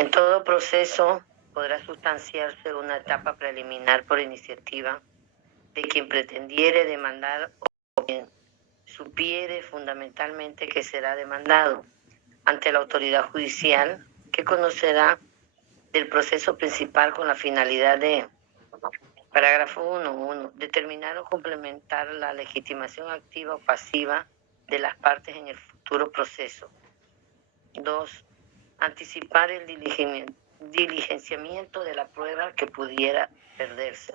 En todo proceso podrá sustanciarse una etapa preliminar por iniciativa de quien pretendiere demandar o quien supiere fundamentalmente que será demandado ante la autoridad judicial, que conocerá del proceso principal con la finalidad de, parágrafo 1.1, determinar o complementar la legitimación activa o pasiva de las partes en el futuro proceso. 2. Anticipar el diligenciamiento de la prueba que pudiera perderse.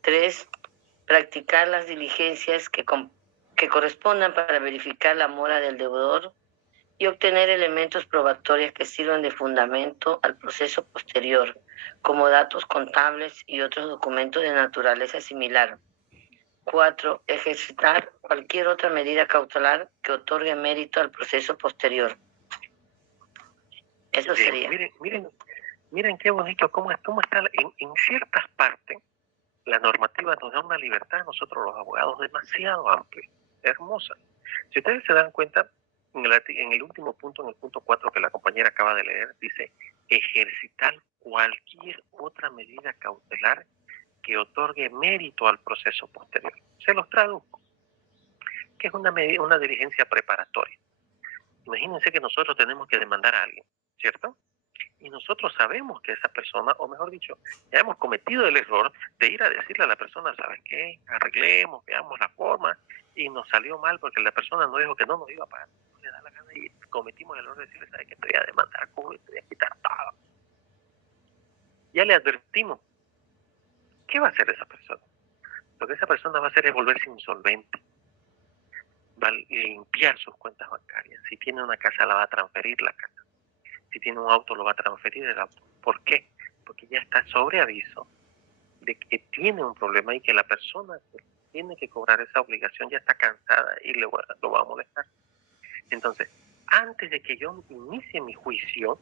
3. Practicar las diligencias que correspondan para verificar la mora del deudor y obtener elementos probatorios que sirvan de fundamento al proceso posterior, como datos contables y otros documentos de naturaleza similar. 4. Ejercitar cualquier otra medida cautelar que otorgue mérito al proceso posterior. Eso Bien, sería. miren qué bonito cómo está en ciertas partes. La normativa nos da una libertad a nosotros los abogados demasiado amplia, hermosa. Si ustedes se dan cuenta, en el último punto, en el punto 4 que la compañera acaba de leer, dice ejercitar cualquier otra medida cautelar que otorgue mérito al proceso posterior. Se los traduzco, que es una diligencia preparatoria. Imagínense que nosotros tenemos que demandar a alguien, ¿cierto? Y nosotros sabemos que esa persona, o mejor dicho, ya hemos cometido el error de ir a decirle a la persona, ¿sabes qué? Arreglemos, veamos la forma, y nos salió mal porque la persona nos dijo que no nos iba a pagar. No le da la gana y cometimos el error de decirle, ¿sabes qué? Te voy a demandar, te voy a quitar todo. Ya le advertimos. ¿Qué va a hacer esa persona? Lo que esa persona va a hacer es volverse insolvente. Va a limpiar sus cuentas bancarias. Si tiene una casa, la va a transferir la casa. Si tiene un auto, lo va a transferir el auto. ¿Por qué? Porque ya está sobre aviso de que tiene un problema y que la persona que tiene que cobrar esa obligación ya está cansada y lo va a molestar. Entonces, antes de que yo inicie mi juicio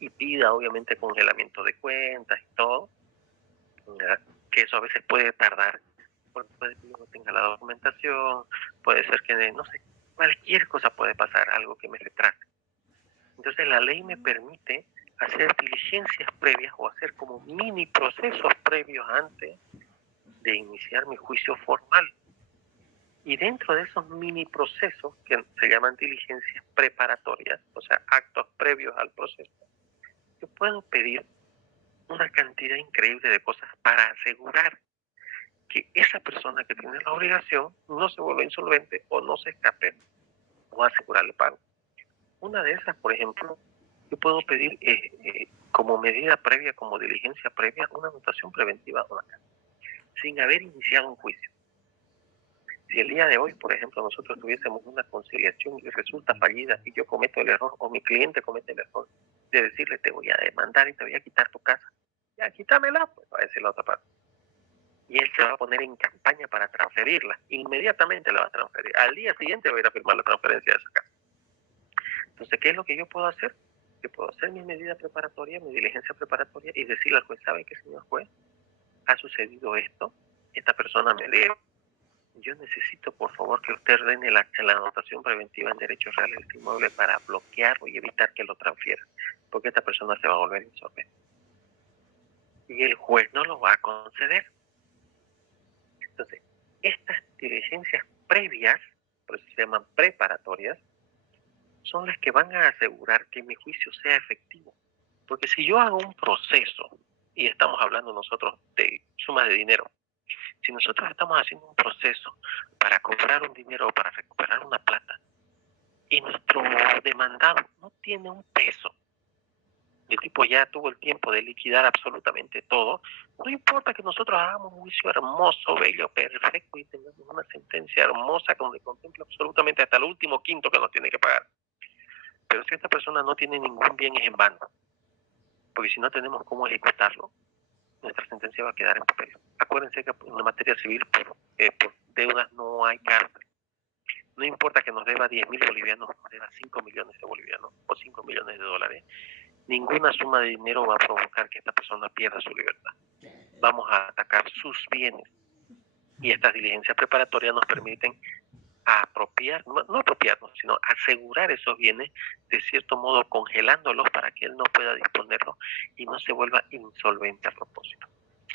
y pida obviamente congelamiento de cuentas y todo, ¿verdad? Que eso a veces puede tardar, porque puede que yo no tenga la documentación, puede ser que, no sé, cualquier cosa puede pasar, algo que me retrase. Entonces la ley me permite hacer diligencias previas o hacer como mini procesos previos antes de iniciar mi juicio formal. Y dentro de esos mini procesos, que se llaman diligencias preparatorias, o sea, actos previos al proceso, yo puedo pedir una cantidad increíble de cosas para asegurar que esa persona que tiene la obligación no se vuelva insolvente o no se escape o asegurarle pago. Una de esas, por ejemplo, yo puedo pedir como medida previa, como diligencia previa, una anotación preventiva a una casa, sin haber iniciado un juicio. Si el día de hoy, por ejemplo, nosotros tuviésemos una conciliación y resulta fallida y yo cometo el error o mi cliente comete el error de decirle te voy a demandar y te voy a quitar tu casa, ya quítamela, pues va a decir la otra parte. Y él se va a poner en campaña para transferirla. Inmediatamente la va a transferir. Al día siguiente va a ir a firmar la transferencia de esa casa. Entonces, ¿qué es lo que yo puedo hacer? Yo puedo hacer mi medida preparatoria, mi diligencia preparatoria y decirle al juez, ¿sabe qué, señor juez? Ha sucedido esto, esta persona me debe. Yo necesito, por favor, que usted ordene la anotación preventiva en derechos reales del inmueble para bloquearlo y evitar que lo transfiera, porque esta persona se va a volver insolvente. Y el juez no lo va a conceder. Entonces, estas diligencias previas, por eso se llaman preparatorias, son las que van a asegurar que mi juicio sea efectivo. Porque si yo hago un proceso, y estamos hablando nosotros de sumas de dinero, si nosotros estamos haciendo un proceso para cobrar un dinero o para recuperar una plata, y nuestro demandado no tiene un peso, el tipo ya tuvo el tiempo de liquidar absolutamente todo, no importa que nosotros hagamos un juicio hermoso, bello, perfecto y tengamos una sentencia hermosa donde contempla absolutamente hasta el último quinto que nos tiene que pagar. Pero si esta persona no tiene ningún bien es en vano, porque si no tenemos cómo ejecutarlo, nuestra sentencia va a quedar en papel. Acuérdense que en la materia civil por deudas no hay cárcel. No importa que nos deba 10.000 bolivianos, nos deba 5 millones de bolivianos o 5 millones de dólares. Ninguna suma de dinero va a provocar que esta persona pierda su libertad. Vamos a atacar sus bienes. Y estas diligencias preparatorias nos permiten a apropiar, no apropiarnos, sino asegurar esos bienes, de cierto modo congelándolos para que él no pueda disponerlos y no se vuelva insolvente a propósito.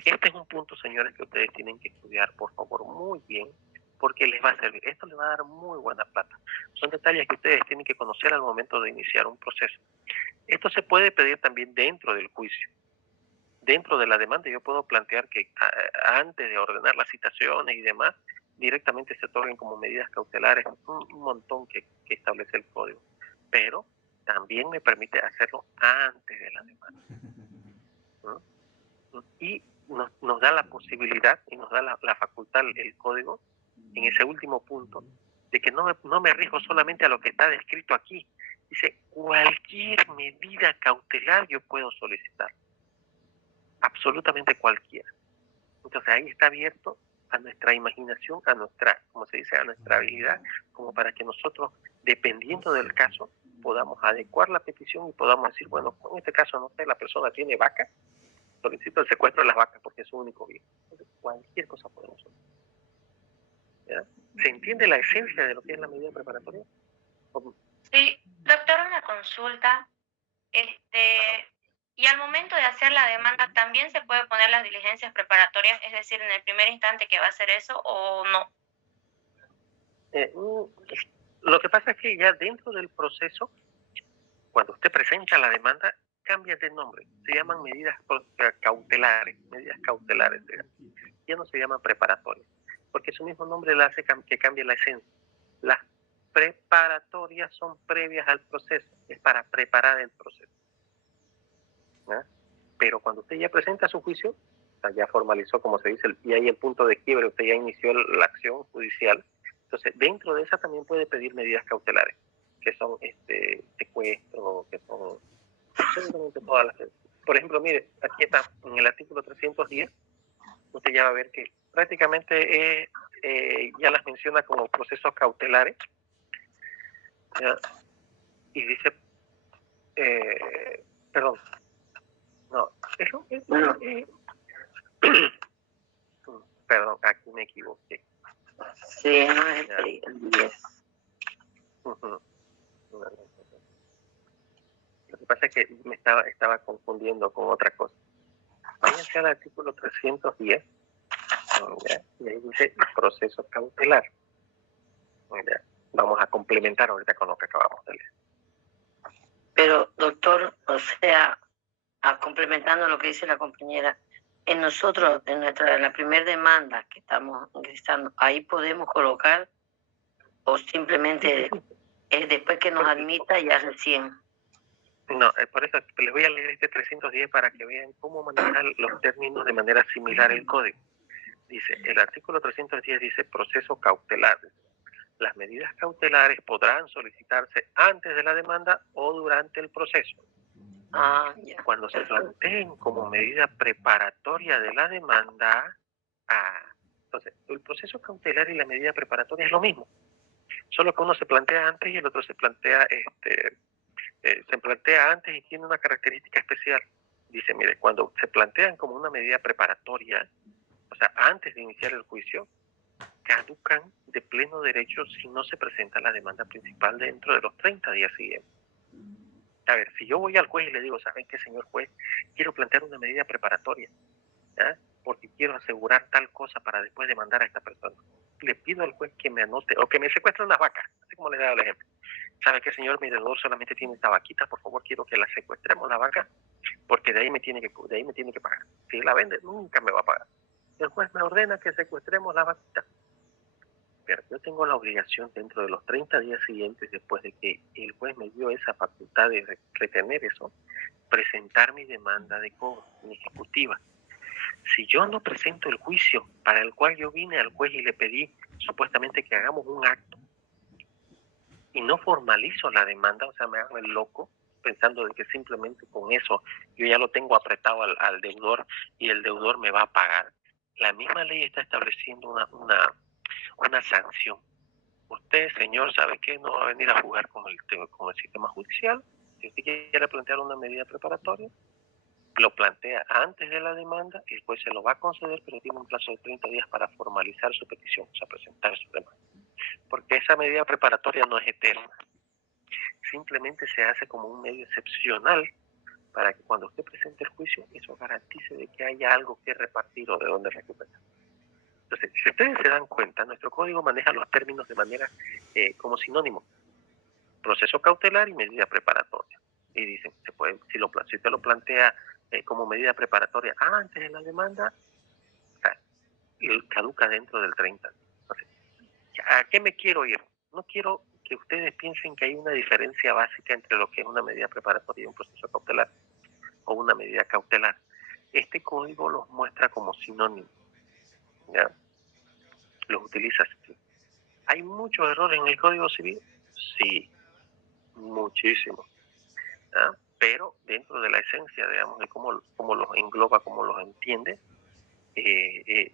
Este es un punto, señores, que ustedes tienen que estudiar, por favor, muy bien, porque les va a servir. Esto les va a dar muy buena plata. Son detalles que ustedes tienen que conocer al momento de iniciar un proceso. Esto se puede pedir también dentro del juicio. Dentro de la demanda yo puedo plantear que antes de ordenar las citaciones y demás, directamente se otorguen como medidas cautelares un montón que establece el código. Pero también me permite hacerlo antes de la demanda. ¿No? Y nos da la posibilidad y nos da la facultad, el código, en ese último punto, de que no me rijo solamente a lo que está descrito aquí. Dice, cualquier medida cautelar yo puedo solicitar. Absolutamente cualquiera. Entonces ahí está abierto a nuestra imaginación, a nuestra, como se dice, a nuestra habilidad, como para que nosotros, dependiendo del caso, podamos adecuar la petición y podamos decir, bueno, en este caso, no sé, la persona tiene vaca, solicito el secuestro de las vacas porque es su único bien. Entonces, cualquier cosa podemos hacer. ¿Ya? ¿Se entiende la esencia de lo que es la medida preparatoria? Sí, doctor, una consulta. Y al momento de hacer la demanda, ¿también se puede poner las diligencias preparatorias? Es decir, en el primer instante que va a hacer eso o no. Lo que pasa es que ya dentro del proceso, cuando usted presenta la demanda, cambia de nombre. Se llaman medidas cautelares, ya no se llaman preparatorias, porque su mismo nombre le hace que cambie la esencia. Las preparatorias son previas al proceso, es para preparar el proceso. ¿Ya? Pero cuando usted ya presenta su juicio, o sea, ya formalizó, como se dice, y hay el punto de quiebre, usted ya inició la acción judicial, entonces dentro de esa también puede pedir medidas cautelares, que son secuestro, que son absolutamente todas las. Por ejemplo, mire, aquí está, en el artículo 310, usted ya va a ver que prácticamente ya las menciona como procesos cautelares, ¿ya? Y dice, perdón, no, eso es, perdón, aquí me equivoqué. Sí, no es el 10. Lo que pasa es que me estaba confundiendo con otra cosa. Váyanse al artículo 310, ¿ya? Y ahí dice proceso cautelar. ¿Ya? Vamos a complementar ahorita con lo que acabamos de leer. Pero, doctor, o sea, complementando lo que dice la compañera, en nosotros, en la primera demanda que estamos ingresando, ahí podemos colocar o simplemente es después que nos admita ya recién. No, por eso les voy a leer este 310 para que vean cómo manejar los términos de manera similar el código. Dice, el artículo 310 dice proceso cautelar. Las medidas cautelares podrán solicitarse antes de la demanda o durante el proceso. Cuando se planteen como medida preparatoria de la demanda, entonces el proceso cautelar y la medida preparatoria es lo mismo, solo que uno se plantea antes y el otro se plantea antes y tiene una característica especial. Dice, mire, cuando se plantean como una medida preparatoria, o sea, antes de iniciar el juicio, caducan de pleno derecho si no se presenta la demanda principal dentro de los 30 días siguientes. A ver, si yo voy al juez y le digo, ¿saben qué, señor juez? Quiero plantear una medida preparatoria, ¿ya? Porque quiero asegurar tal cosa para después demandar a esta persona. Le pido al juez que me anote, o que me secuestre unas vacas, así como le he dado el ejemplo. ¿Sabe qué, señor? Mi deudor solamente tiene esta vaquita, por favor, quiero que la secuestremos la vaca, porque de ahí me tiene que pagar. Si la vende, nunca me va a pagar. El juez me ordena que secuestremos la vaquita. Pero yo tengo la obligación dentro de los 30 días siguientes, después de que el juez me dio esa facultad de retener eso, presentar mi demanda de cobro, mi ejecutiva. Si yo no presento el juicio para el cual yo vine al juez y le pedí supuestamente que hagamos un acto, y no formalizo la demanda, o sea, me hago el loco, pensando de que simplemente con eso yo ya lo tengo apretado al deudor y el deudor me va a pagar, la misma ley está estableciendo una sanción. Usted, señor, ¿sabe qué? No va a venir a jugar con el sistema judicial. Si usted quiere plantear una medida preparatoria, lo plantea antes de la demanda, el juez se lo va a conceder, pero tiene un plazo de 30 días para formalizar su petición, o sea, presentar su demanda. porque esa medida preparatoria no es eterna. Simplemente se hace como un medio excepcional para que cuando usted presente el juicio, eso garantice de que haya algo que repartir o de dónde recuperar. Entonces, si ustedes se dan cuenta, nuestro código maneja los términos de manera como sinónimo: proceso cautelar y medida preparatoria. Y dicen, si usted lo plantea como medida preparatoria antes de la demanda, caduca dentro del 30. Entonces, ¿a qué me quiero ir? No quiero que ustedes piensen que hay una diferencia básica entre lo que es una medida preparatoria y un proceso cautelar o una medida cautelar. Este código los muestra como sinónimos, ¿ya? Los utiliza así. ¿Hay muchos errores en el Código Civil? Sí, muchísimos. ¿Ya? Pero dentro de la esencia, digamos, de cómo los engloba, cómo los entiende,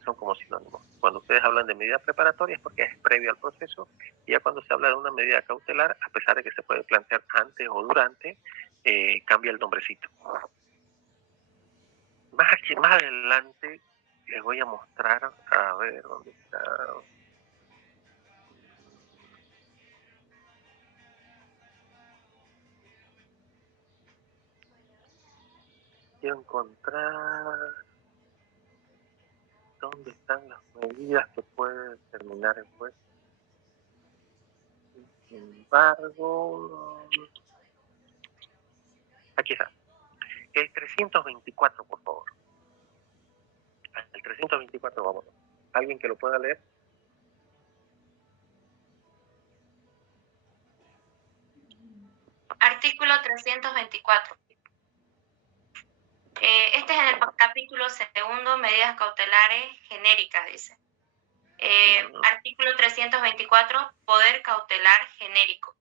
son como sinónimos. Cuando ustedes hablan de medidas preparatorias, porque es previo al proceso, y ya cuando se habla de una medida cautelar, a pesar de que se puede plantear antes o durante, cambia el nombrecito. Más adelante les voy a mostrar, a ver, ¿dónde está? Quiero encontrar dónde están las medidas que puede determinar el juez. Sin embargo, aquí está. El 324, por favor. El 324, vámonos. ¿Alguien que lo pueda leer? Artículo 324. Este es en el capítulo segundo, medidas cautelares genéricas, dice. Artículo 324, poder cautelar genérico.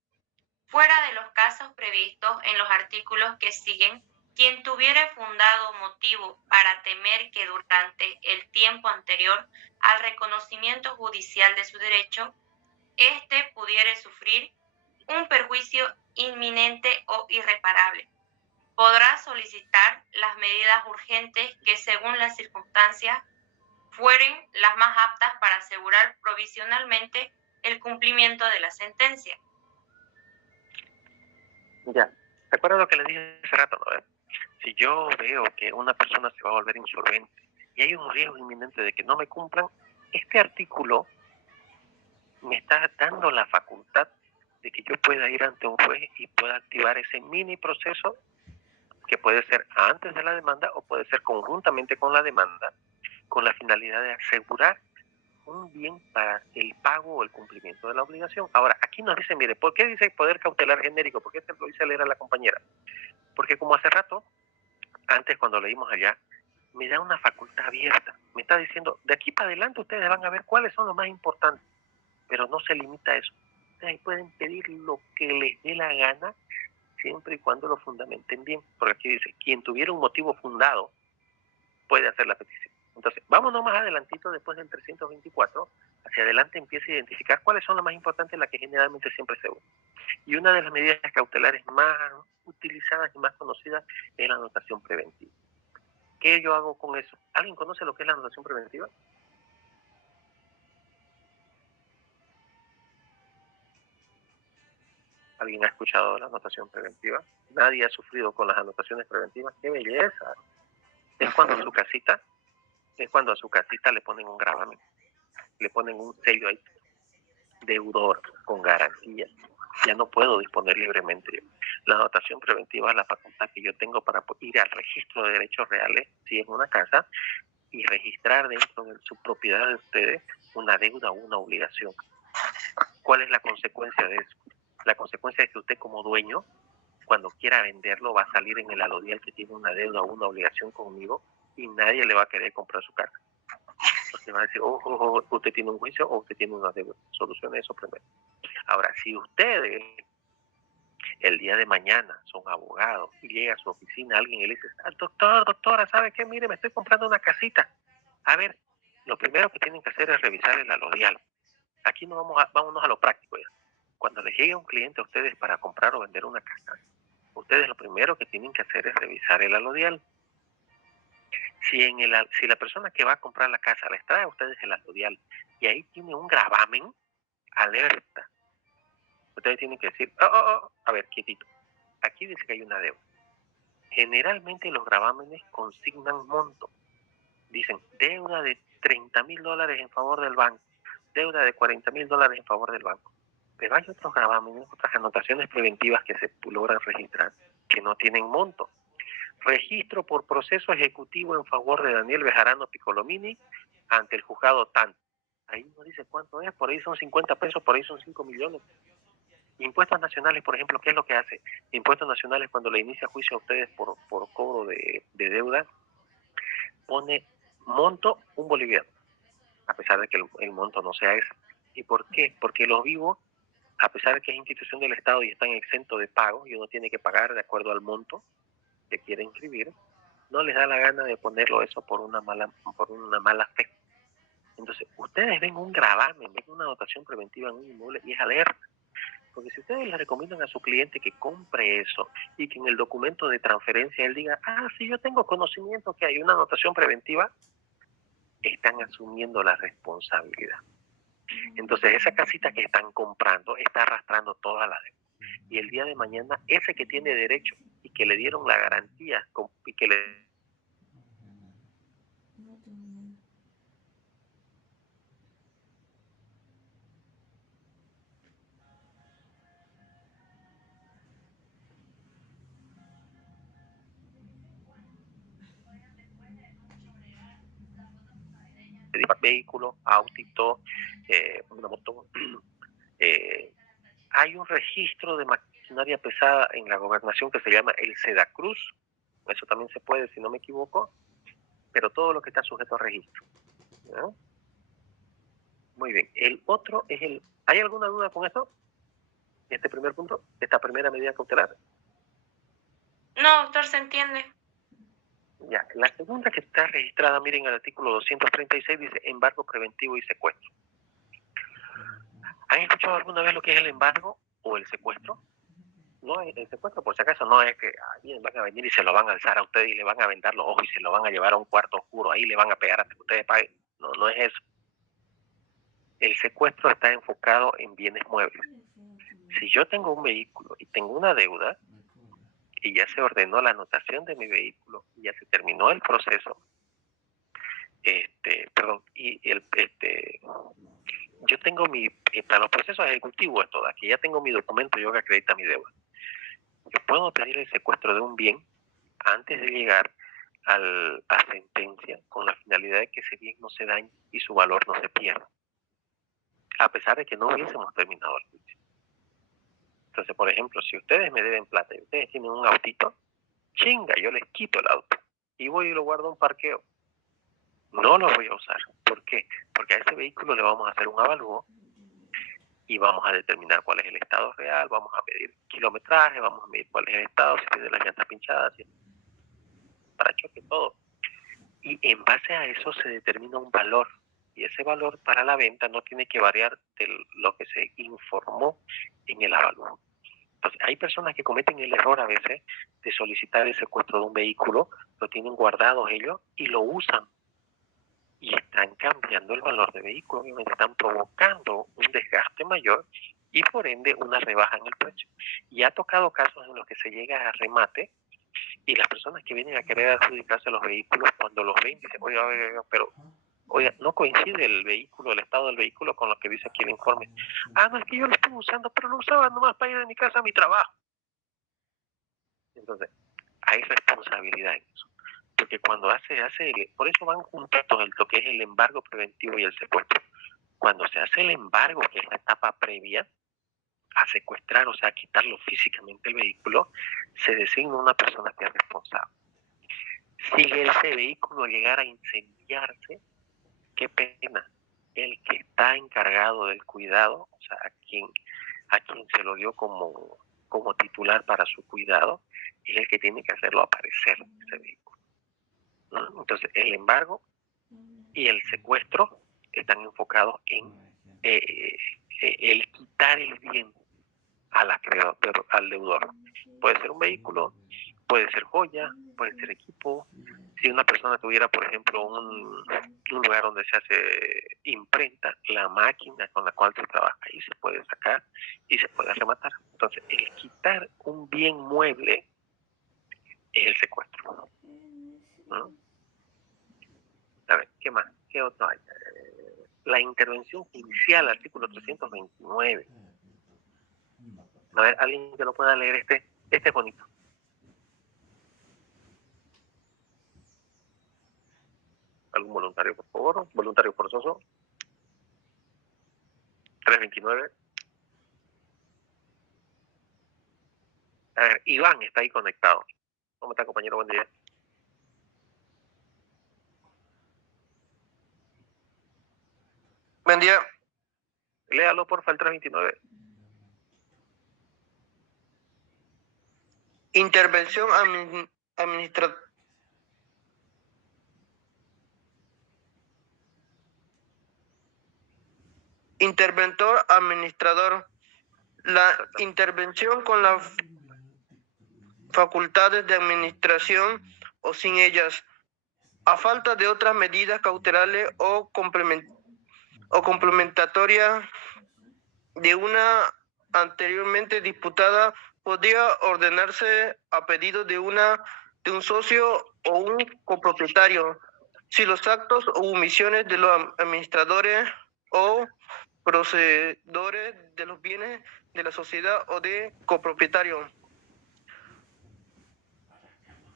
Fuera de los casos previstos en los artículos que siguen, quien tuviere fundado motivo para temer que durante el tiempo anterior al reconocimiento judicial de su derecho, éste pudiere sufrir un perjuicio inminente o irreparable, podrá solicitar las medidas urgentes que, según las circunstancias, fueren las más aptas para asegurar provisionalmente el cumplimiento de la sentencia. Ya. ¿Recuerda lo que les dije hace rato, no? Si yo veo que una persona se va a volver insolvente y hay un riesgo inminente de que no me cumplan, este artículo me está dando la facultad de que yo pueda ir ante un juez y pueda activar ese mini proceso, que puede ser antes de la demanda o puede ser conjuntamente con la demanda, con la finalidad de asegurar un bien para el pago o el cumplimiento de la obligación. Ahora, aquí nos dice, mire, ¿por qué dice poder cautelar genérico? ¿Por qué se lo hice leer a la compañera? Porque como hace rato, antes cuando leímos allá, me da una facultad abierta. Me está diciendo, de aquí para adelante ustedes van a ver cuáles son los más importantes, pero no se limita a eso. Ustedes pueden pedir lo que les dé la gana, siempre y cuando lo fundamenten bien. Porque aquí dice, quien tuviera un motivo fundado puede hacer la petición. Entonces, vámonos más adelantito, después del 324, hacia adelante empieza a identificar cuáles son las más importantes, las que generalmente siempre se usan. Y una de las medidas cautelares más utilizadas y más conocidas es la anotación preventiva. ¿Qué yo hago con eso? ¿Alguien conoce lo que es la anotación preventiva? ¿Alguien ha escuchado de la anotación preventiva? Nadie ha sufrido con las anotaciones preventivas. ¡Qué belleza! Es cuando a su casita le ponen un gravamen, le ponen un sello ahí, deudor, con garantía. Ya no puedo disponer libremente. La anotación preventiva es la facultad que yo tengo para ir al registro de derechos reales, si es una casa, y registrar dentro de su propiedad de ustedes una deuda o una obligación. ¿Cuál es la consecuencia de eso? La consecuencia es que usted como dueño, cuando quiera venderlo, va a salir en el alodial que tiene una deuda o una obligación conmigo y nadie le va a querer comprar su casa. Porque va a decir, usted tiene un juicio o usted tiene una deuda. Solucione eso primero. Ahora, si ustedes el día de mañana son abogados y llega a su oficina alguien y le dice, doctora, ¿sabe qué? Mire, me estoy comprando una casita. A ver, lo primero que tienen que hacer es revisar el alodial. Aquí no vámonos a lo práctico ya. Cuando les llegue un cliente a ustedes para comprar o vender una casa, ustedes lo primero que tienen que hacer es revisar el alodial. Si la persona que va a comprar la casa les trae a ustedes el alodial y ahí tiene un gravamen, alerta. Ustedes tienen que decir, a ver, quietito. Aquí dice que hay una deuda. Generalmente los gravámenes consignan monto. Dicen, deuda de $30,000 en favor del banco, deuda de $40,000 en favor del banco. Pero hay otros gravámenes, otras anotaciones preventivas que se logran registrar que no tienen monto. Registro por proceso ejecutivo en favor de Daniel Bejarano Piccolomini ante el juzgado tanto. Ahí no dice cuánto es, por ahí son 50 pesos, por ahí son 5 millones. Impuestos nacionales, por ejemplo, ¿qué es lo que hace? Impuestos nacionales, cuando le inicia juicio a ustedes por cobro de deuda, pone monto un boliviano, a pesar de que el monto no sea ese. ¿Y por qué? Porque los vivos, a pesar de que es institución del Estado y están exentos de pago y uno tiene que pagar de acuerdo al monto que quiere inscribir, no les da la gana de ponerlo eso por una mala fe. Entonces, ustedes ven un gravamen, ven una dotación preventiva en un inmueble y es alerta. Porque si ustedes le recomiendan a su cliente que compre eso y que en el documento de transferencia él diga, sí, yo tengo conocimiento que hay una anotación preventiva, están asumiendo la responsabilidad. Entonces, esa casita que están comprando está arrastrando toda la deuda. Y el día de mañana, ese que tiene derecho y que le dieron la garantía y que le vehículo, autito, una moto, hay un registro de maquinaria pesada en la gobernación que se llama el SEDACRUZ. Eso también se puede, si no me equivoco, pero todo lo que está sujeto a registro, ¿no? Muy bien. El otro es ¿hay alguna duda con esto? Este primer punto, esta primera medida cautelar. No, doctor, se entiende. Ya, la segunda que está registrada, miren el artículo 236, dice embargo preventivo y secuestro. ¿Han escuchado alguna vez lo que es el embargo o el secuestro? No, el secuestro, por si acaso, no es que van a venir y se lo van a alzar a usted y le van a vendar los ojos y se lo van a llevar a un cuarto oscuro, ahí le van a pegar hasta que ustedes paguen. No, no es eso. El secuestro está enfocado en bienes muebles. Si yo tengo un vehículo y tengo una deuda y ya se ordenó la anotación de mi vehículo y ya se terminó el proceso, yo tengo para los procesos ejecutivos esto, aquí ya tengo mi documento yo que acredita mi deuda. Yo puedo pedir el secuestro de un bien antes de llegar a sentencia con la finalidad de que ese bien no se dañe y su valor no se pierda, a pesar de que no hubiésemos terminado el juicio. Entonces, por ejemplo, si ustedes me deben plata y ustedes tienen un autito, chinga, yo les quito el auto y voy y lo guardo en un parqueo. No lo voy a usar. ¿Por qué? Porque a ese vehículo le vamos a hacer un avalúo y vamos a determinar cuál es el estado real, vamos a medir kilometraje, vamos a medir cuál es el estado, si tiene las llantas pinchadas, si para choque, todo. Y en base a eso se determina un valor. Y ese valor para la venta no tiene que variar de lo que se informó en el avalúo. Entonces, hay personas que cometen el error a veces de solicitar el secuestro de un vehículo, lo tienen guardado ellos y lo usan. Y están cambiando el valor del vehículo, obviamente están provocando un desgaste mayor y por ende una rebaja en el precio. Y ha tocado casos en los que se llega a remate y las personas que vienen a querer adjudicarse los vehículos, cuando los ven, dicen, oiga, no coincide el vehículo, el estado del vehículo con lo que dice aquí el informe. No, es que yo lo estoy usando, pero lo usaba nomás para ir de mi casa a mi trabajo. Entonces, hay responsabilidad en eso. Porque cuando por eso van juntos lo que es el embargo preventivo y el secuestro. Cuando se hace el embargo, que es la etapa previa a secuestrar, o sea, a quitarlo físicamente el vehículo, se designa una persona que es responsable. Si ese vehículo llegara a incendiarse, qué pena, el que está encargado del cuidado, o sea, a quien se lo dio como titular para su cuidado, es el que tiene que hacerlo aparecer ese vehículo. ¿No? Entonces, el embargo y el secuestro están enfocados en el quitar el bien al deudor. Puede ser un vehículo, Puede ser joya, puede ser equipo. Si una persona tuviera, por ejemplo, un lugar donde se hace imprenta, la máquina con la cual se trabaja ahí se puede sacar y se puede rematar. Entonces, el quitar un bien mueble es el secuestro, ¿no? A ver, ¿qué más? ¿Qué otro hay? La intervención judicial, artículo 329. A ver, alguien que lo pueda leer, este es bonito. ¿Algún voluntario, por favor? Voluntario forzoso. 329. A ver, Iván está ahí conectado. ¿Cómo está, compañero? Buen día. Buen día. Léalo, porfa, el 329. Intervención administrativa. Interventor administrador. La intervención con las facultades de administración o sin ellas, a falta de otras medidas cautelares o complementarias de una anteriormente disputada, podría ordenarse a pedido de un socio o un copropietario, si los actos o omisiones de los administradores o poseedores de los bienes de la sociedad o de copropietario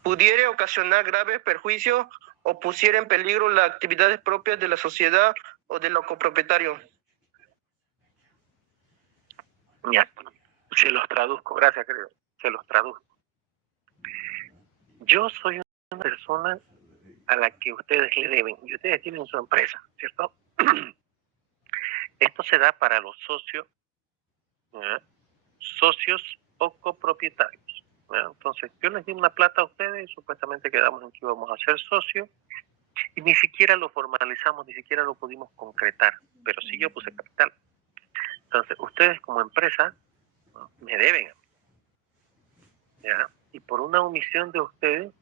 pudiera ocasionar graves perjuicios o pusiera en peligro las actividades propias de la sociedad o de los copropietarios. Ya, se los traduzco, gracias, creo. Se los traduzco. Yo soy una persona a la que ustedes le deben, y ustedes tienen su empresa, ¿cierto? Esto se da para los socios, ¿ya? Socios o copropietarios, ¿ya? Entonces, yo les di una plata a ustedes y supuestamente quedamos en que íbamos a ser socios y ni siquiera lo formalizamos, ni siquiera lo pudimos concretar, pero sí yo puse capital. Entonces, ustedes como empresa, ¿no?, me deben, ¿ya? Y por una omisión de ustedes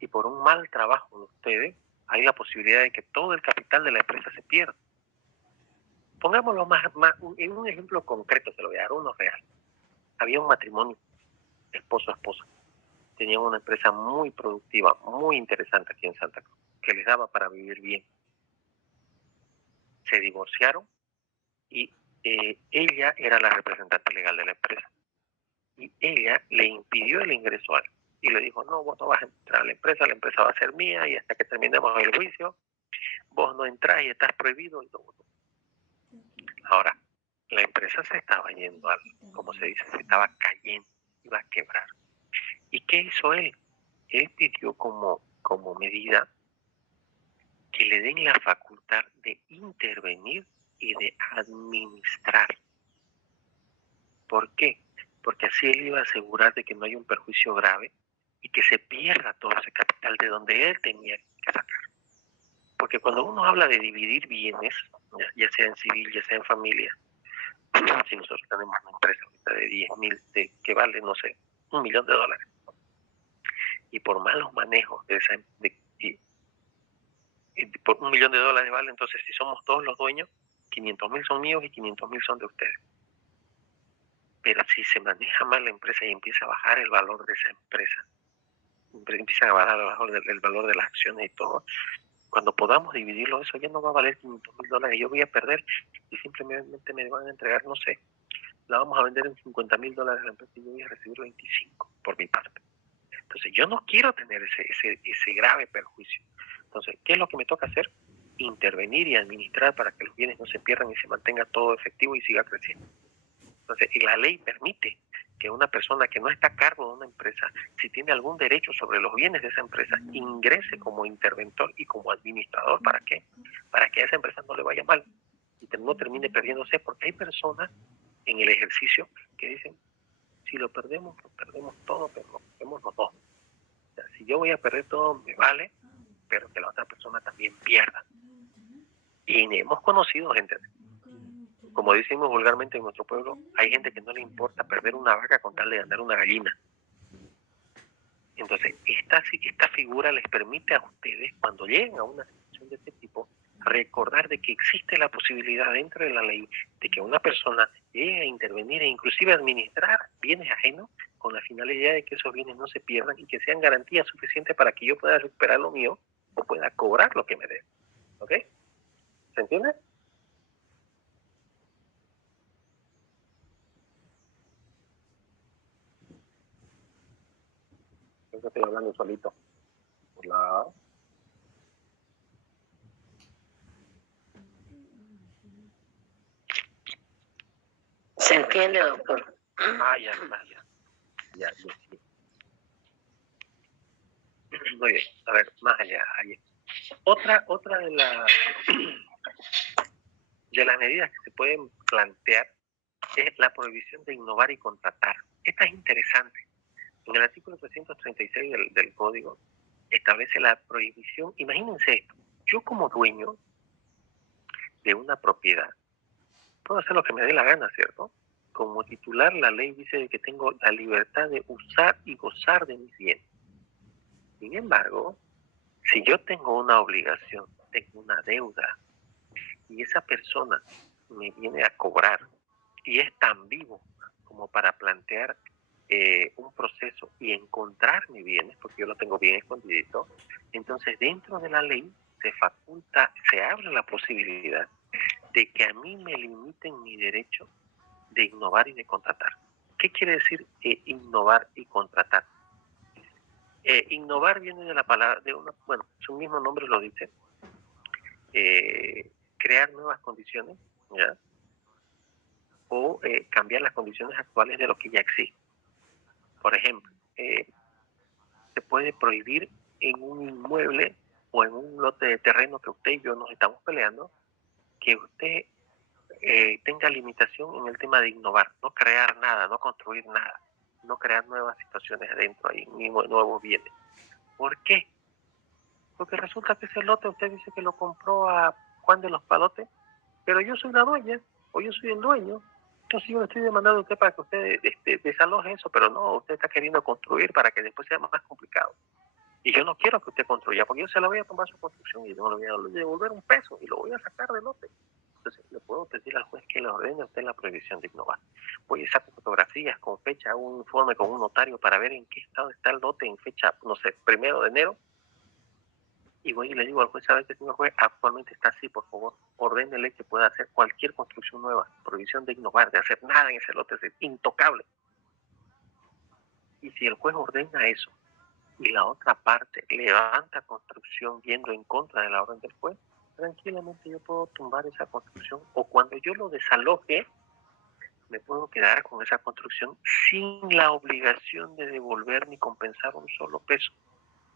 y por un mal trabajo de ustedes, hay la posibilidad de que todo el capital de la empresa se pierda. Pongámoslo en un ejemplo concreto, se lo voy a dar, uno real. Había un matrimonio, esposo-esposa. Tenían una empresa muy productiva, muy interesante aquí en Santa Cruz, que les daba para vivir bien. Se divorciaron y ella era la representante legal de la empresa. Y ella le impidió el ingreso a él. Y le dijo, no, vos no vas a entrar a la empresa va a ser mía y hasta que terminemos el juicio, vos no entrás y estás prohibido y todo. Ahora, la empresa se estaba yendo, como se dice, se estaba cayendo, iba a quebrar. ¿Y qué hizo él? Él pidió como medida que le den la facultad de intervenir y de administrar. ¿Por qué? Porque así él iba a asegurar de que no haya un perjuicio grave y que se pierda todo ese capital de donde él tenía que sacar. Porque cuando uno habla de dividir bienes, ya sea en civil, ya sea en familia, si nosotros tenemos una empresa ahorita de 10,000, que vale, no sé, $1,000,000, y por malos manejos de esa, por $1,000,000 vale, entonces si somos todos los dueños, 500,000 son míos y 500,000 son de ustedes. Pero si se maneja mal la empresa y empieza a bajar el valor de esa empresa, empiezan a bajar el valor de las acciones y todo, cuando podamos dividirlo, eso ya no va a valer $500,000, yo voy a perder y simplemente me van a entregar, no sé, la vamos a vender en $50,000 la empresa y yo voy a recibir 25 por mi parte. Entonces yo no quiero tener ese grave perjuicio. Entonces, ¿qué es lo que me toca hacer? Intervenir y administrar para que los bienes no se pierdan y se mantenga todo efectivo y siga creciendo. Entonces, y la ley permite que una persona que no está a cargo de una empresa, si tiene algún derecho sobre los bienes de esa empresa, ingrese como interventor y como administrador. ¿Para qué? Para que a esa empresa no le vaya mal y no termine perdiéndose, porque hay personas en el ejercicio que dicen, si lo perdemos todo, pero lo perdemos los dos. O sea, si yo voy a perder todo, me vale, pero que la otra persona también pierda. Y hemos conocido gente, como decimos vulgarmente en nuestro pueblo, hay gente que no le importa perder una vaca con tal de ganar una gallina. Entonces, esta figura les permite a ustedes, cuando lleguen a una situación de este tipo, recordar de que existe la posibilidad dentro de la ley de que una persona llegue a intervenir e inclusive administrar bienes ajenos con la finalidad de que esos bienes no se pierdan y que sean garantías suficientes para que yo pueda recuperar lo mío o pueda cobrar lo que me dé. ¿Ok? ¿Se entiende? Creo que estoy hablando solito. Hola. ¿Se entiende, doctor? Ya, sí. Muy bien, a ver, más allá. Otra de las medidas que se pueden plantear es la prohibición de innovar y contratar. Esta es interesante. En el artículo 336 del Código establece la prohibición. Imagínense esto, yo como dueño de una propiedad puedo hacer lo que me dé la gana, ¿cierto? Como titular, la ley dice que tengo la libertad de usar y gozar de mis bienes. Sin embargo, si yo tengo una obligación, tengo una deuda, y esa persona me viene a cobrar y es tan vivo como para plantear un proceso y encontrar mis bienes, porque yo lo tengo bien escondidito, entonces dentro de la ley se abre la posibilidad de que a mí me limiten mi derecho de innovar y de contratar. ¿Qué quiere decir innovar y contratar? Innovar viene de la palabra, su mismo nombre lo dice, crear nuevas condiciones, ¿ya? O cambiar las condiciones actuales de lo que ya existe. Por ejemplo, se puede prohibir en un inmueble o en un lote de terreno que usted y yo nos estamos peleando, que usted tenga limitación en el tema de innovar, no crear nada, no construir nada, no crear nuevas situaciones adentro ahí, ni nuevos bienes. ¿Por qué? Porque resulta que ese lote usted dice que lo compró a Juan de los Palotes, pero yo soy la dueña, o yo soy el dueño. Entonces yo le estoy demandando a usted para que usted desaloje eso, pero no, usted está queriendo construir para que después sea más complicado. Y yo no quiero que usted construya, porque yo se la voy a tomar su construcción y no le voy a devolver un peso y lo voy a sacar del lote. Entonces le puedo pedir al juez que le ordene a usted la prohibición de innovar. Voy a sacar fotografías con fecha, hago un informe con un notario para ver en qué estado está el lote en fecha, no sé, 1 de enero. Y voy y le digo al juez, ¿sabe qué, señor juez? Actualmente está así, por favor, ordénele que pueda hacer cualquier construcción nueva, prohibición de innovar, de hacer nada en ese lote, es intocable. Y si el juez ordena eso y la otra parte levanta construcción yendo en contra de la orden del juez, tranquilamente yo puedo tumbar esa construcción, o cuando yo lo desaloje, me puedo quedar con esa construcción sin la obligación de devolver ni compensar un solo peso.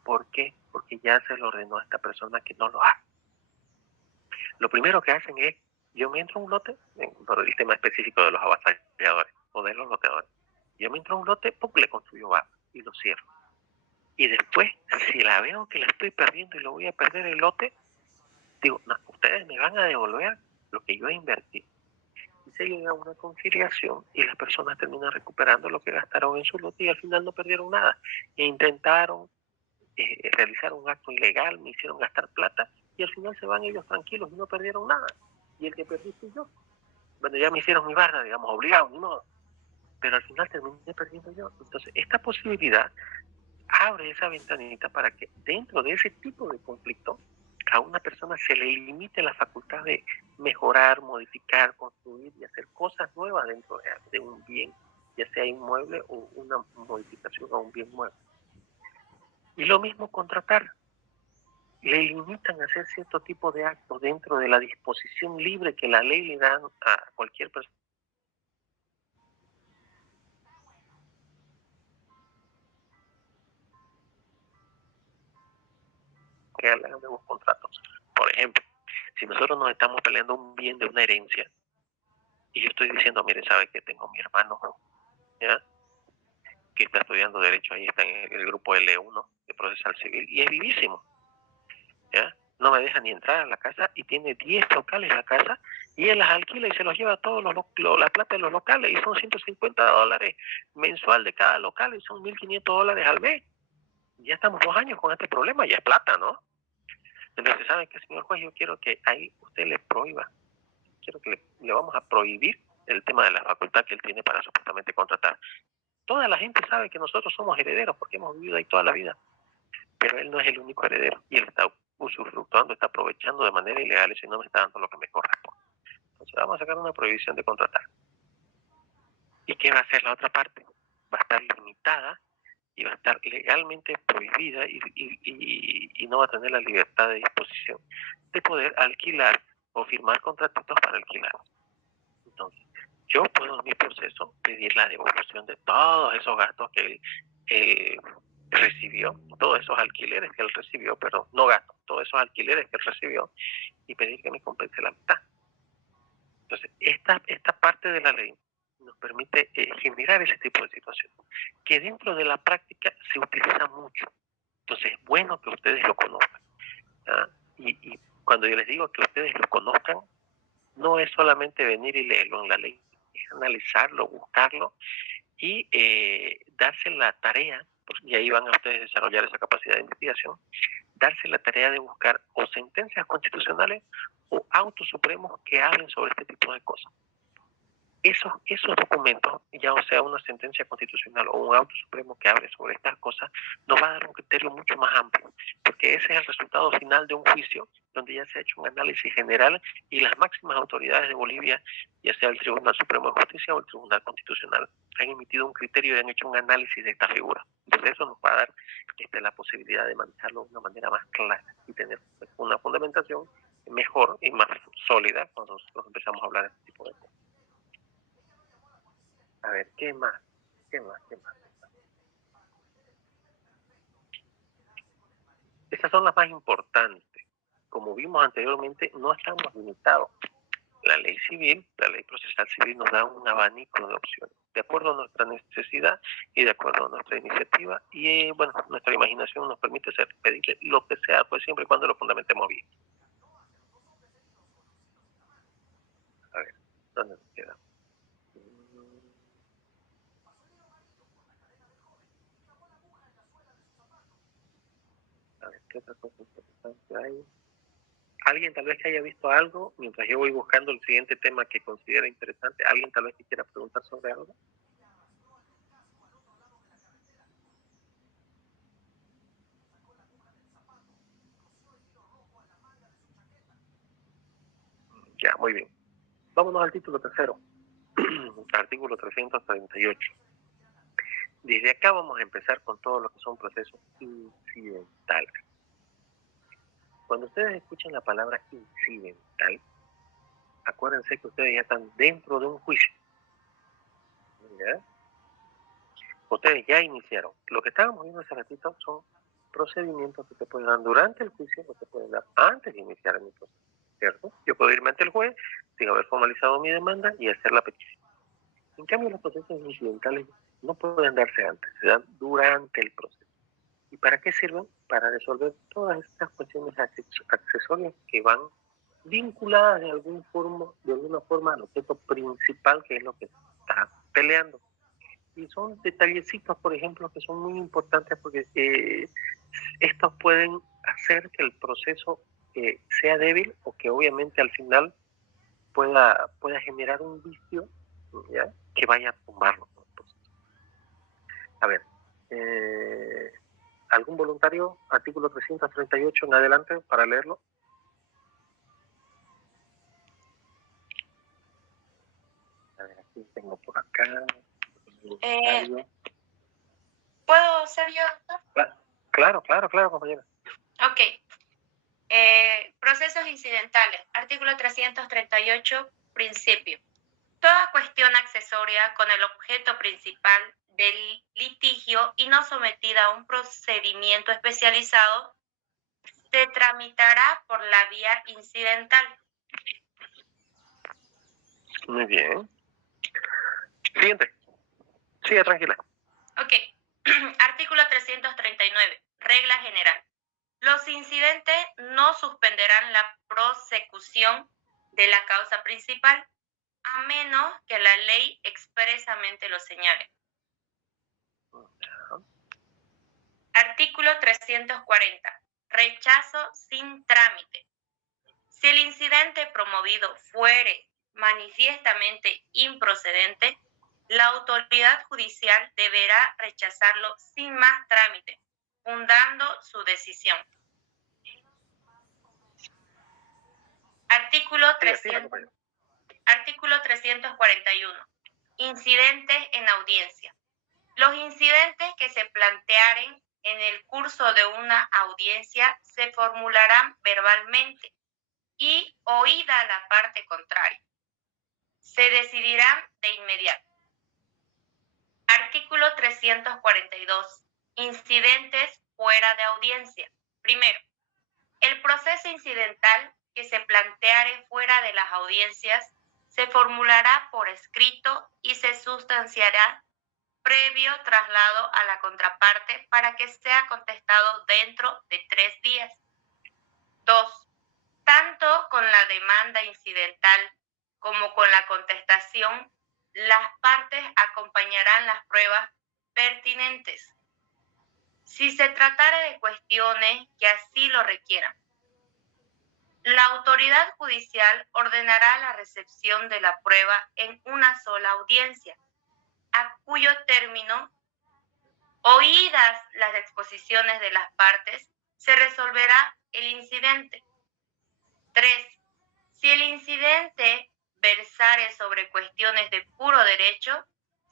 ¿Por qué? Porque ya se lo ordenó a esta persona que no lo haga. Lo primero que hacen es, yo me entro a un lote, por el tema específico de los avasalladores o de los loteadores, yo me entro a un lote, le construyo barra y lo cierro. Y después, si la veo que la estoy perdiendo y lo voy a perder el lote, digo, no, ustedes me van a devolver lo que yo invertí. Y se llega a una conciliación y las personas terminan recuperando lo que gastaron en su lote y al final no perdieron nada. E intentaron realizar un acto ilegal, me hicieron gastar plata y al final se van ellos tranquilos y no perdieron nada. Y el que perdí fui yo. Bueno, ya me hicieron mi barra, digamos, obligado, ni modo. Pero al final terminé perdiendo yo. Entonces, esta posibilidad abre esa ventanita para que dentro de ese tipo de conflicto a una persona se le limite la facultad de mejorar, modificar, construir y hacer cosas nuevas dentro de un bien, ya sea inmueble o una modificación a un bien mueble. Y lo mismo contratar. Le limitan a hacer cierto tipo de actos dentro de la disposición libre que la ley le da a cualquier persona. Que hagan nuevos contratos. Por ejemplo, si nosotros nos estamos peleando un bien de una herencia y yo estoy diciendo, mire, sabe que tengo mi hermano, ¿ya?, que está estudiando Derecho, ahí está en el grupo L1 de Procesal Civil y es vivísimo, ¿ya? No me deja ni entrar a la casa y tiene 10 locales la casa y él las alquila y se los lleva todos la plata de los locales y son $150 mensual de cada local y son $1,500 al mes. Ya estamos 2 años con este problema, ya es plata, ¿no? Entonces, ¿saben qué, señor juez? Yo quiero que ahí usted le prohíba, quiero que le vamos a prohibir el tema de la facultad que él tiene para supuestamente contratar. Toda la gente sabe que nosotros somos herederos porque hemos vivido ahí toda la vida, pero él no es el único heredero y él está usufructuando, está aprovechando de manera ilegal y si no me está dando lo que me corresponde. Entonces vamos a sacar una prohibición de contratar. ¿Y qué va a hacer la otra parte? Va a estar limitada y va a estar legalmente prohibida y no va a tener la libertad de disposición de poder alquilar o firmar contratos para alquilar. Entonces, yo puedo en mi proceso pedir la devolución de todos esos gastos que él recibió, todos esos alquileres que él recibió, perdón, no gastos, todos esos alquileres que él recibió y pedir que me compense la mitad. Entonces, esta parte de la ley nos permite generar ese tipo de situaciones, que dentro de la práctica se utiliza mucho. Entonces, es bueno que ustedes lo conozcan. ¿Ah? Y cuando yo les digo que ustedes lo conozcan, no es solamente venir y leerlo en la ley, es analizarlo, buscarlo y darse la tarea, y ahí van a ustedes desarrollar esa capacidad de investigación, darse la tarea de buscar o sentencias constitucionales o autos supremos que hablen sobre este tipo de cosas. Esos documentos, ya o sea una sentencia constitucional o un auto supremo que hable sobre estas cosas, nos va a dar un criterio mucho más amplio, porque ese es el resultado final de un juicio donde ya se ha hecho un análisis general y las máximas autoridades de Bolivia, ya sea el Tribunal Supremo de Justicia o el Tribunal Constitucional, han emitido un criterio y han hecho un análisis de esta figura. Entonces eso nos va a dar la posibilidad de manejarlo de una manera más clara y tener una fundamentación mejor y más sólida cuando nosotros empezamos a hablar de este tipo de cosas. A ver, ¿qué más? Esas son las más importantes. Como vimos anteriormente, no estamos limitados. La ley civil, la ley procesal civil nos da un abanico de opciones, de acuerdo a nuestra necesidad y de acuerdo a nuestra iniciativa. Y bueno, nuestra imaginación nos permite pedirle lo que sea, pues siempre y cuando lo fundamentemos bien. A ver, ¿dónde nos queda? A ver, ¿qué otra cosa interesante hay? Alguien tal vez que haya visto algo, mientras yo voy buscando el siguiente tema que considera interesante, alguien tal vez que quiera preguntar sobre algo. Ya, muy bien. Vámonos al título tercero, artículo 338. Desde acá vamos a empezar con todo lo que son procesos incidentales. Cuando ustedes escuchan la palabra incidental, acuérdense que ustedes ya están dentro de un juicio. ¿Ya? Ustedes ya iniciaron. Lo que estábamos viendo hace ratito son procedimientos que se pueden dar durante el juicio o se pueden dar antes de iniciar el proceso, ¿cierto? Yo puedo irme ante el juez sin haber formalizado mi demanda y hacer la petición. En cambio, los procesos incidentales no pueden darse antes, se dan durante el proceso. ¿Y para qué sirven? Para resolver todas estas cuestiones accesorias que van vinculadas de alguna forma al objeto principal, que es lo que está peleando. Y son detallecitos, por ejemplo, que son muy importantes porque estos pueden hacer que el proceso sea débil o que obviamente al final pueda generar un vicio, ¿ya?, que vaya a tumbarlo. A ver, ¿algún voluntario? Artículo 338 en adelante para leerlo. A ver, aquí tengo por acá. ¿Puedo ser yo, doctor? Claro, compañera. Ok. Procesos incidentales. Artículo 338, principio. Toda cuestión accesoria con el objeto principal del litigio y no sometida a un procedimiento especializado se tramitará por la vía incidental. Muy bien. Siguiente. Sigue tranquila. Ok. Artículo 339. Regla general. Los incidentes no suspenderán la prosecución de la causa principal, a menos que la ley expresamente lo señale. Artículo 340. Rechazo sin trámite. Si el incidente promovido fuere manifiestamente improcedente, la autoridad judicial deberá rechazarlo sin más trámite, fundando su decisión. Artículo 341. Incidentes en audiencia. Los incidentes que se plantearen en el curso de una audiencia se formularán verbalmente y oída la parte contraria. Se decidirán de inmediato. Artículo 342. Incidentes fuera de audiencia. Primero, el proceso incidental que se planteare fuera de las audiencias se formulará por escrito y se sustanciará previo traslado a la contraparte para que sea contestado dentro de 3 días. 2. Tanto con la demanda incidental como con la contestación, las partes acompañarán las pruebas pertinentes, si se tratara de cuestiones que así lo requieran. La autoridad judicial ordenará la recepción de la prueba en una sola audiencia, a cuyo término, oídas las exposiciones de las partes, se resolverá el incidente. 3. Si el incidente versare sobre cuestiones de puro derecho,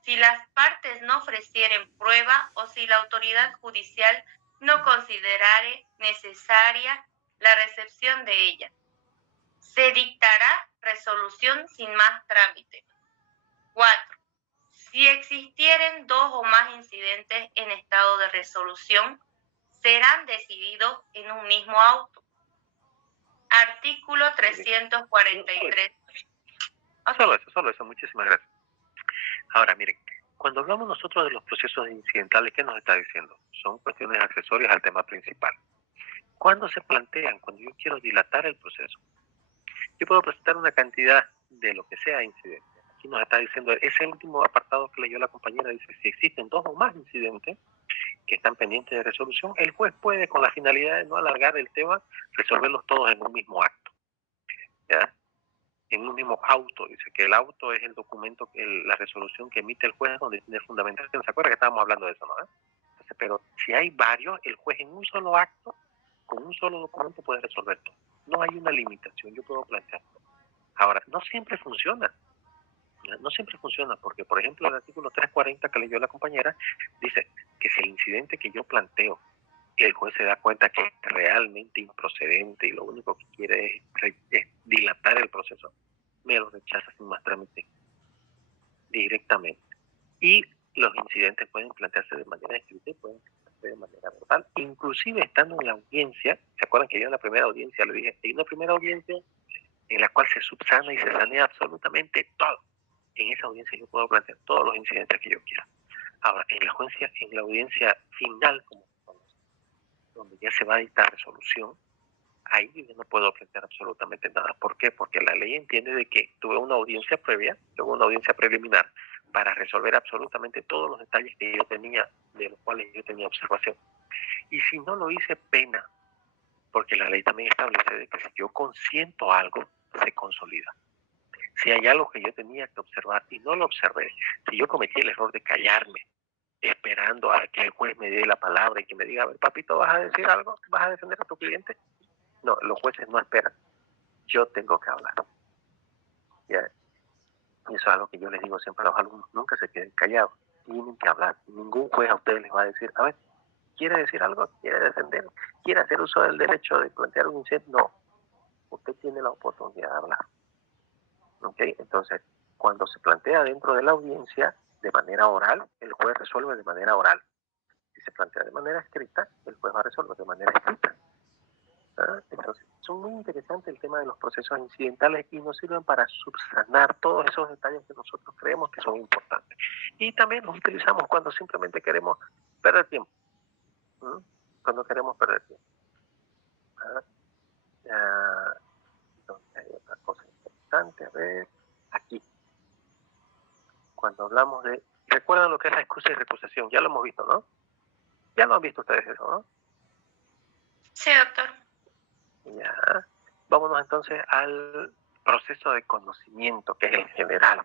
si las partes no ofrecieren prueba o si la autoridad judicial no considerare necesaria la recepción de ella, se dictará resolución sin más trámite. 4. Si existieren 2 o más incidentes en estado de resolución, serán decididos en un mismo auto. Artículo 343. Solo eso, muchísimas gracias. Ahora, miren, cuando hablamos nosotros de los procesos incidentales, ¿qué nos está diciendo? Son cuestiones accesorias al tema principal. ¿Cuándo se plantean? Cuando yo quiero dilatar el proceso. Yo puedo presentar una cantidad de lo que sea incidente. Aquí nos está diciendo, ese último apartado que leyó la compañera dice, si existen 2 o más incidentes que están pendientes de resolución, el juez puede, con la finalidad de no alargar el tema, resolverlos todos en un mismo acto. ¿Ya? En un mismo auto, dice que el auto es el documento, la resolución que emite el juez donde tiene fundamentación. ¿Se acuerda que estábamos hablando de eso, no? Entonces, pero si hay varios, el juez en un solo acto, con un solo documento puede resolver todo. No hay una limitación, yo puedo plantearlo. Ahora, no siempre funciona. No siempre funciona porque, por ejemplo, el artículo 340 que leyó la compañera dice que si el incidente que yo planteo, el juez se da cuenta que es realmente improcedente y lo único que quiere es dilatar el proceso, me lo rechaza sin más trámite directamente. Y los incidentes pueden plantearse de manera escrita y pueden plantearse de manera verbal, inclusive estando en la audiencia. ¿Se acuerdan que yo en la primera audiencia le dije, hay una primera audiencia en la cual se subsana y se sanea absolutamente todo? En esa audiencia yo puedo plantear todos los incidentes que yo quiera. Ahora, en la audiencia final, donde ya se va a dictar resolución, ahí yo no puedo plantear absolutamente nada. ¿Por qué? Porque la ley entiende de que tuve una audiencia previa, tuve una audiencia preliminar para resolver absolutamente todos los detalles que yo tenía, de los cuales yo tenía observación. Y si no lo hice, pena, porque la ley también establece de que si yo consiento algo, se consolida. Si hay algo que yo tenía que observar y no lo observé, si yo cometí el error de callarme, esperando a que el juez me dé la palabra y que me diga, a ver, papito, ¿vas a decir algo? ¿Vas a defender a tu cliente? No, los jueces no esperan. Yo tengo que hablar. ¿Ya? Y eso es algo que yo les digo siempre a los alumnos, nunca se queden callados, tienen que hablar. Ningún juez a ustedes les va a decir, a ver, ¿quiere decir algo? ¿Quiere defender? ¿Quiere hacer uso del derecho de plantear un incidente? No, usted tiene la oportunidad de hablar. ¿Ok? Entonces, cuando se plantea dentro de la audiencia de manera oral, el juez resuelve de manera oral. Si se plantea de manera escrita, el juez va a resolver de manera escrita. ¿Ah? Entonces, son muy interesantes el tema de los procesos incidentales y nos sirven para subsanar todos esos detalles que nosotros creemos que son importantes. Y también los utilizamos cuando simplemente queremos perder tiempo. Cuando queremos perder tiempo. Entonces, hay otra cosa importante, a ver, aquí. Cuando hablamos de... ¿Recuerdan lo que es la excusa y recusación? Ya lo hemos visto, ¿no? Ya lo han visto ustedes eso, ¿no? Sí, doctor. Ya. Vámonos entonces al proceso de conocimiento, que es el general.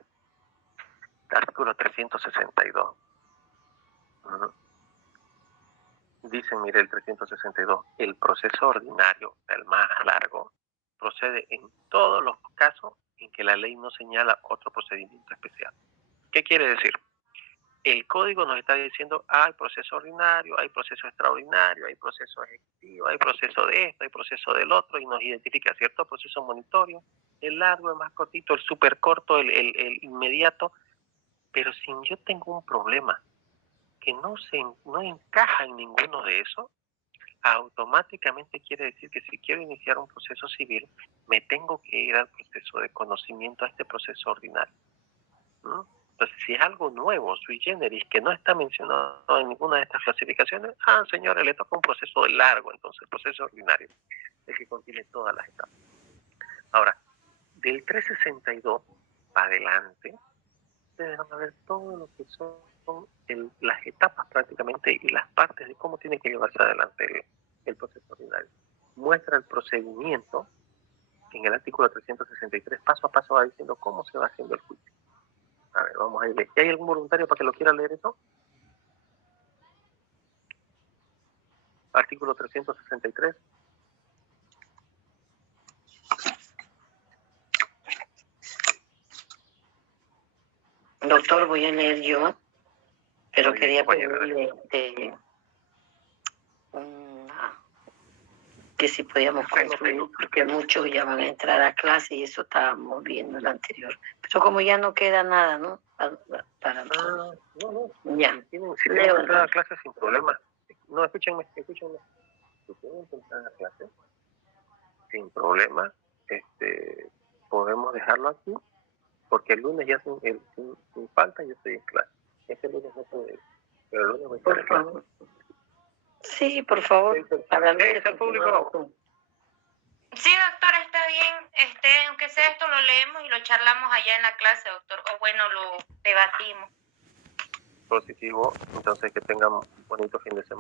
Artículo 362. Dice, mire, el 362, el proceso ordinario, el más largo, procede en todos los casos en que la ley no señala otro procedimiento especial. ¿Qué quiere decir? El código nos está diciendo, hay proceso ordinario, hay proceso extraordinario, hay proceso ejecutivo, hay proceso de esto, hay proceso del otro, y nos identifica cierto proceso monitorio, el largo, el más cortito, el súper corto, el inmediato. Pero si yo tengo un problema que no encaja en ninguno de esos, automáticamente quiere decir que si quiero iniciar un proceso civil, me tengo que ir al proceso de conocimiento, a este proceso ordinario. ¿No? Entonces, si es algo nuevo, sui generis, que no está mencionado en ninguna de estas clasificaciones, señores, le toca un proceso largo, entonces, proceso ordinario, el que contiene todas las etapas. Ahora, del 362 para adelante, ustedes van a ver todo lo que son las etapas prácticamente y las partes de cómo tiene que llevarse adelante el proceso ordinario. Muestra el procedimiento en el artículo 363, paso a paso va diciendo cómo se va haciendo el juicio. A ver, vamos a ir. ¿Hay algún voluntario para que lo quiera leer eso? Artículo 363. Doctor, voy a leer yo, pero quería compañero, pedirle que si podíamos concluir, porque muchos ya van a entrar a clase y eso estábamos viendo el anterior. Pero como ya no queda nada, ¿no? No. Ya. Si tienen que entrar a clase sin problema. No, escúchenme. Si tienen que entrar a clase sin problema, podemos dejarlo aquí, porque el lunes ya sin falta yo estoy en clase. Este lunes no puedo ir, pero el lunes voy a estar en clase. Sí, por favor. ¿El público? Sí, doctor, está bien. Aunque sea esto, lo leemos y lo charlamos allá en la clase, doctor. O bueno, lo debatimos. Positivo. Entonces, que tengan un bonito fin de semana.